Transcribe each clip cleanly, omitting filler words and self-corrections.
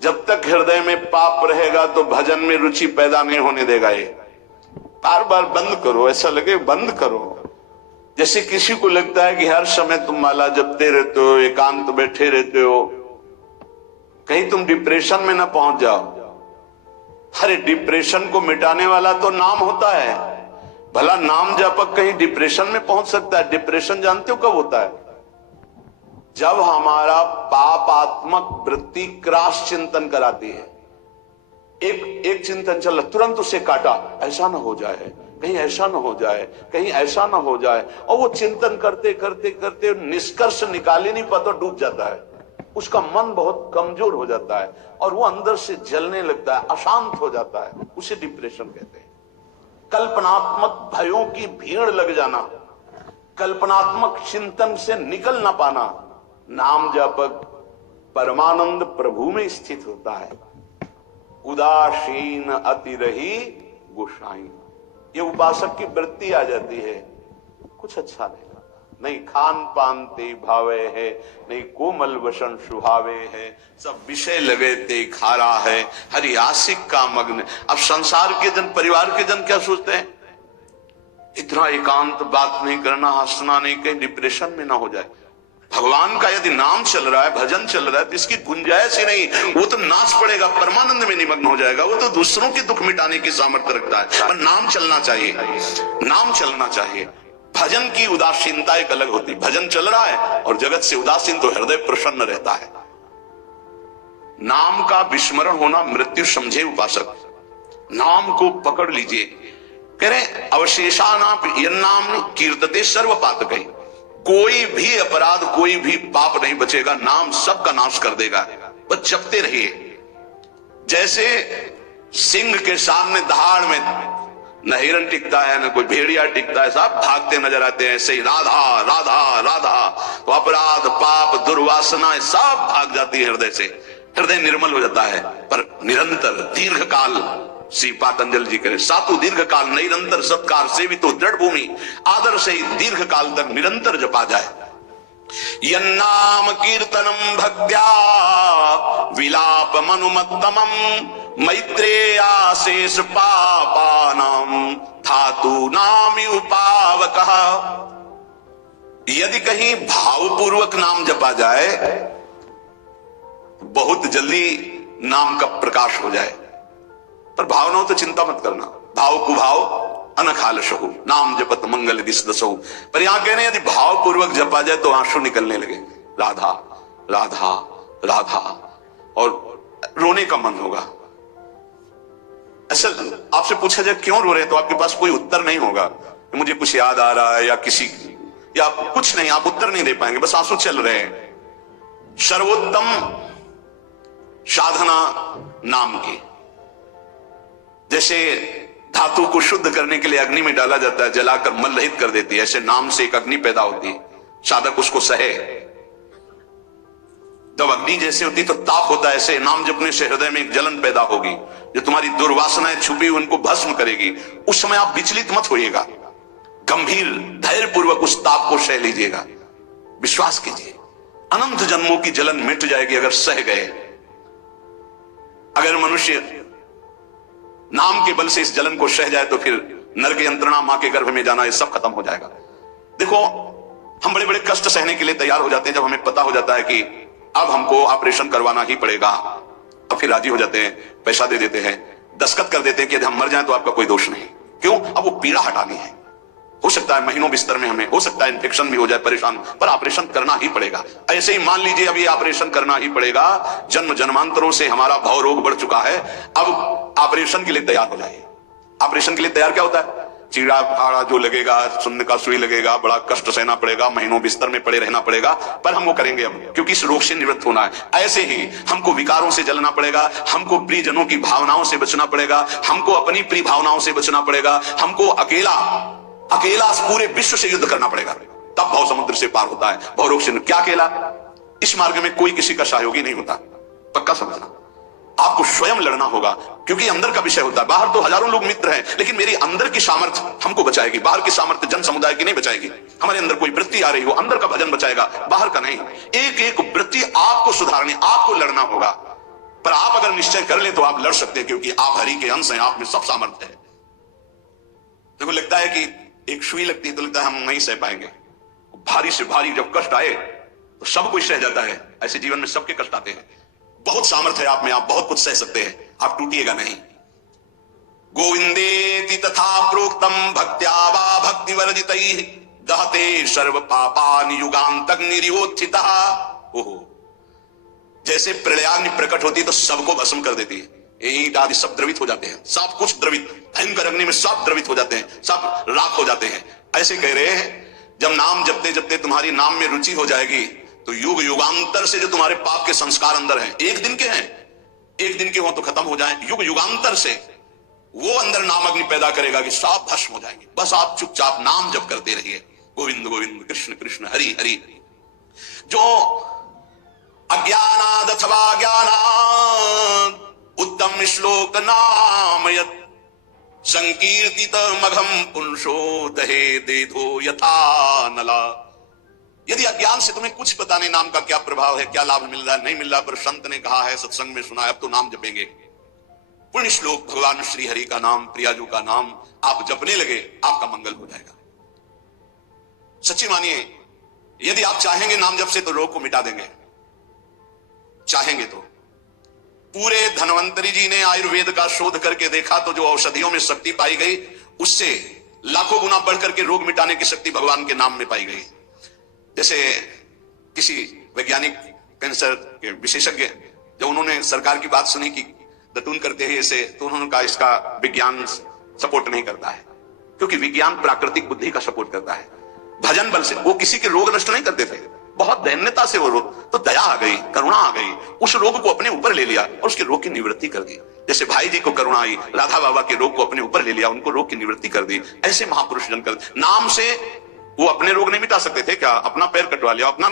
जब तक हृदय में पाप रहेगा तो भजन में रुचि पैदा नहीं होने देगा। ये बार बार बंद करो, ऐसा लगे बंद करो। जैसे किसी को लगता है कि हर समय तुम माला जपते रहते हो, एकांत बैठे रहते हो, कहीं तुम डिप्रेशन में ना पहुंच जाओ। अरे डिप्रेशन को मिटाने वाला तो नाम होता है। भला नाम जपक कहीं डिप्रेशन में पहुंच सकता है? डिप्रेशन जानते हो कब होता है? जब हमारा पापात्मक वृत्ति क्रॉस चिंतन कराती है। एक चिंतन चल, तुरंत उसे काटा, ऐसा ना हो जाए, कहीं ऐसा ना हो जाए, कहीं ऐसा ना हो जाए, और वो चिंतन करते करते करते निष्कर्ष निकाल ही नहीं पाता, डूब जाता है। उसका मन बहुत कमजोर हो जाता है और वो अंदर से जलने लगता है, अशांत हो जाता है। उसे डिप्रेशन कहते हैं। कल्पनात्मक भयों की भीड़ लग जाना, कल्पनात्मक चिंतन से निकल ना पाना। नाम जपक परमानंद प्रभु में स्थित होता है। उदासीन अति रही गोसाई, ये उपासक की वृत्ति आ जाती है। कुछ अच्छा नहीं लगता, नहीं खान पान ते भावे है, नहीं कोमल वसन सुहावे है, सब विषय लगे ते खारा है, हरि आशिक का मग्न। अब संसार के जन, परिवार के जन क्या सोचते हैं? इतना एकांत बात नहीं करना, हंसना नहीं, कहीं डिप्रेशन में ना हो जाए। भगवान का यदि नाम चल रहा है, भजन चल रहा है, तो इसकी गुंजाइश ही नहीं। वो तो नाच पड़ेगा, परमानंद में निमग्न हो जाएगा। वो तो दूसरों के दुख मिटाने की सामर्थ्य रखता है, पर नाम चलना चाहिए, नाम चलना चाहिए। भजन की उदासीनता एक अलग होती। भजन चल रहा है और जगत से उदासीन, तो हृदय प्रसन्न रहता है। नाम का विस्मरण होना मृत्यु समझे उपासक। नाम को पकड़ लीजिए। कह रहे अवशेषानाम यन्नाम कीर्तते सर्व पातकैः, कोई भी अपराध, कोई भी पाप नहीं बचेगा। नाम सबका नाश कर देगा। बस जपते रहिए। जैसे सिंह के सामने दहाड़ में न हिरन टिकता है, न कोई भेड़िया टिकता है, सब भागते नजर आते हैं। ऐसे ही राधा राधा राधा, तो अपराध, पाप, दुर्वासना सब भाग जाती है हृदय से। हृदय निर्मल हो जाता है। पर निरंतर दीर्घ काल, श्री पातंजल जी करें, सातु दीर्घ काल निरंतर सत्कार सेवितो दृढ़ भूमि, आदर से ही दीर्घ काल तक निरंतर जपा जाए। यन्नाम कीर्तनम भक्त्या विलाप मनुमत्तमम, मैत्रेयाशेष पापानाम धातु नामि उपावकः। यदि कहीं भावपूर्वक नाम जपा जाए, बहुत जल्दी नाम का प्रकाश हो जाए। पर भाव न हो तो चिंता मत करना। भाव कुभाव अनखालशहु, नाम जपत मंगल दिस दसहु। पर यहां कह रहे हैं यदि भाव पूर्वक जपा जाए तो आंसू निकलने लगे, राधा राधा राधा, और रोने का मन होगा। असल आपसे पूछा जाए क्यों रो रहे हैं, तो आपके पास कोई उत्तर नहीं होगा। मुझे कुछ याद आ रहा है या किसी, या कुछ नहीं, आप उत्तर नहीं दे पाएंगे, बस आंसू चल रहे हैं। सर्वोत्तम साधना नाम की। जैसे धातु को शुद्ध करने के लिए अग्नि में डाला जाता है, जलाकर मलरहित कर देती है, ऐसे नाम से एक अग्नि पैदा होती है। साधक उसको सहे। जब अग्नि जैसे होती तो ताप होता है, ऐसे नाम जपने से हृदय में एक जलन पैदा होगी, जो तुम्हारी दुर्वासनाएं छुपी उनको भस्म करेगी। उस समय आप विचलित मत होइएगा, गंभीर धैर्य पूर्वक उस ताप को सह लीजिएगा। विश्वास कीजिए, अनंत जन्मों की जलन मिट जाएगी अगर सह गए। अगर मनुष्य नाम के बल से इस जलन को सह जाए तो फिर नरक यंत्रणा, मां के गर्भ में जाना, ये सब खत्म हो जाएगा। देखो, हम बड़े बड़े कष्ट सहने के लिए तैयार हो जाते हैं जब हमें पता हो जाता है कि अब हमको ऑपरेशन करवाना ही पड़ेगा। अब फिर राजी हो जाते हैं, पैसा दे देते हैं, दस्तखत कर देते हैं कि यदि हम मर जाएं तो आपका कोई दोष नहीं। क्यों? अब वो पीड़ा हटानी है। हो सकता है महीनों बिस्तर में हमें, हो सकता है इन्फेक्शन भी हो जाए, परेशान, पर ऑपरेशन करना ही पड़ेगा। ऐसे ही मान लीजिए अब ये ऑपरेशन करना ही पड़ेगा। जन्म जन्मांतरों से हमारा भव रोग बढ़ चुका है, अब ऑपरेशन के लिए तैयार हो जाइए। ऑपरेशन के लिए तैयार क्या होता है? चीड़ा फाड़ा जो लगेगा, सुन्न का सुई लगेगा, बड़ा कष्ट सहना पड़ेगा, महीनों बिस्तर में पड़े रहना पड़ेगा, पर हम वो करेंगे अब, क्योंकि इस रोग से निवृत्त होना है। ऐसे ही हमको विकारों से जलना पड़ेगा, हमको प्रियजनों की भावनाओं से बचना पड़ेगा, हमको अपनी प्रिय भावनाओं से बचना पड़ेगा, हमको अकेला पूरे विश्व से युद्ध करना पड़ेगा, तब भव समुद्र से पार होता है। भव रोग से क्या अकेला? इस मार्ग में कोई किसी का सहयोगी नहीं होता, पक्का समझना। आपको स्वयं लड़ना होगा, क्योंकि अंदर का विषय होता है। बाहर तो हजारों लोग मित्र हैं, लेकिन मेरी अंदर की सामर्थ्य हमको बचाएगी। बाहर की सामर्थ्य जन समुदाय की नहीं बचाएगी। हमारे अंदर कोई वृत्ति आ रही हो, अंदर का भजन बचाएगा, बाहर का नहीं। एक एक वृत्ति आपको सुधारनी, आपको लड़ना होगा। पर आप अगर निश्चय कर ले तो आप लड़ सकते हैं, क्योंकि आप हरि के अंश हैं, आप में सब सामर्थ्य है। देखो लगता है कि एक सुई लगती है तो लगता है हम नहीं सह पाएंगे, भारी से भारी जब कष्ट आए तो सब कुछ सह जाता है। ऐसे जीवन में सबके कष्ट आते हैं। बहुत सामर्थ्य है आप में, आप बहुत कुछ सह सकते हैं, आप टूटिएगा नहीं। गोविंदेति तथा प्रोक्तम भक्त्या वा भक्ति वर्जितैः दहते सर्व पापानि युगांतग्निरिवोत्थितः। ओहो, जैसे प्रलयाग्नि प्रकट होती है तो सबको भस्म कर देती है, ईंट आदि सब द्रवित हो जाते हैं, सब कुछ द्रवित, भयंकर अग्नि में सब द्रवित हो जाते हैं, सब राख हो जाते हैं। ऐसे कह रहे हैं जब नाम जपते जपते तुम्हारी नाम में रुचि हो जाएगी तो युग युगांतर से जो तुम्हारे पाप के संस्कार अंदर हैं, एक दिन के हैं, एक दिन के हो तो खत्म हो जाए, युग युगांतर से वो अंदर नाम अग्नि पैदा करेगा कि सब भस्म हो जाएंगे। बस आप चुपचाप नाम जप करते रहिए, गोविंद गोविंद कृष्ण कृष्ण हरि हरि। जो अज्ञानाद अथवा ज्ञानाद उत्तम श्लोक नाम यत् संकीर्तित मघम पुंसो दहे देधो यथा नला। यदि अज्ञान से तुम्हें कुछ पता नहीं नाम का क्या प्रभाव है, क्या लाभ मिल रहा है नहीं मिल रहा, पर संत ने कहा है, सत्संग में सुना है, अब तो नाम जपेंगे। पुण्य श्लोक भगवान श्री हरि का नाम, प्रियाजू का नाम आप जपने लगे, आपका मंगल हो जाएगा। सच्ची मानिए, यदि आप चाहेंगे नाम जप से तो रोग को मिटा देंगे, चाहेंगे तो। पूरे धन्वंतरी जी ने आयुर्वेद का शोध करके देखा तो जो औषधियों में शक्ति पाई गई उससे लाखों गुना बढ़कर के रोग मिटाने की शक्ति भगवान के नाम में पाई गई। जैसे किसी वैज्ञानिक कैंसर के विशेषज्ञ जब उन्होंने सरकार की बात सुनी कि दतून करते हैं ऐसे, तो उन्होंने कहा इसका विज्ञान सपोर्ट नहीं करता है, क्योंकि विज्ञान प्राकृतिक बुद्धि का सपोर्ट करता है। भजन बल से वो किसी के रोग नष्ट नहीं करते थे, बहुत दैन्यता से वो रोग, तो दया आ गई, करुणा आ गई, उस रोग को अपने ऊपर ले लिया और उसके रोग की निवृत्ति कर दी। जैसे भाई जी को करुणा आई, राधा बाबा के रोग को अपने ऊपर ले लिया, उनको रोग की निवृत्ति कर दी। ऐसे महापुरुष जन कर नाम से वो अपने रोग नहीं मिटा सकते थे क्या? अपना पैर कटवा लिया, अपना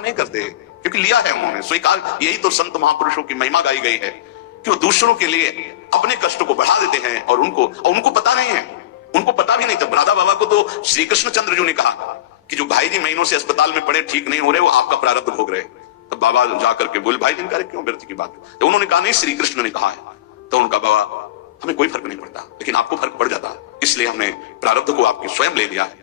नहीं करते, क्योंकि लिया है उन्होंने स्वीकार। यही तो संत महापुरुषों की महिमा गाई गई है कि वो दूसरों के लिए अपने कष्ट को बढ़ा देते हैं और उनको पता नहीं है, उनको पता भी नहीं था। राधा बाबा को तो श्री कृष्ण चंद्र जी ने कहा कि जो भाई जी महीनों से अस्पताल में पड़े, ठीक नहीं हो रहे, वो आपका प्रारब्ध भोग रहे। तो बाबा जाकर के बोल, भाई जिनका क्यों व्यर्थ की बात। तो उन्होंने कहा नहीं, श्री कृष्ण ने कहा है। तो उनका बाबा, हमें कोई फर्क नहीं पड़ता, लेकिन आपको फर्क पड़ जाता, इसलिए हमने प्रारब्ध को आपके स्वयं ले लिया है।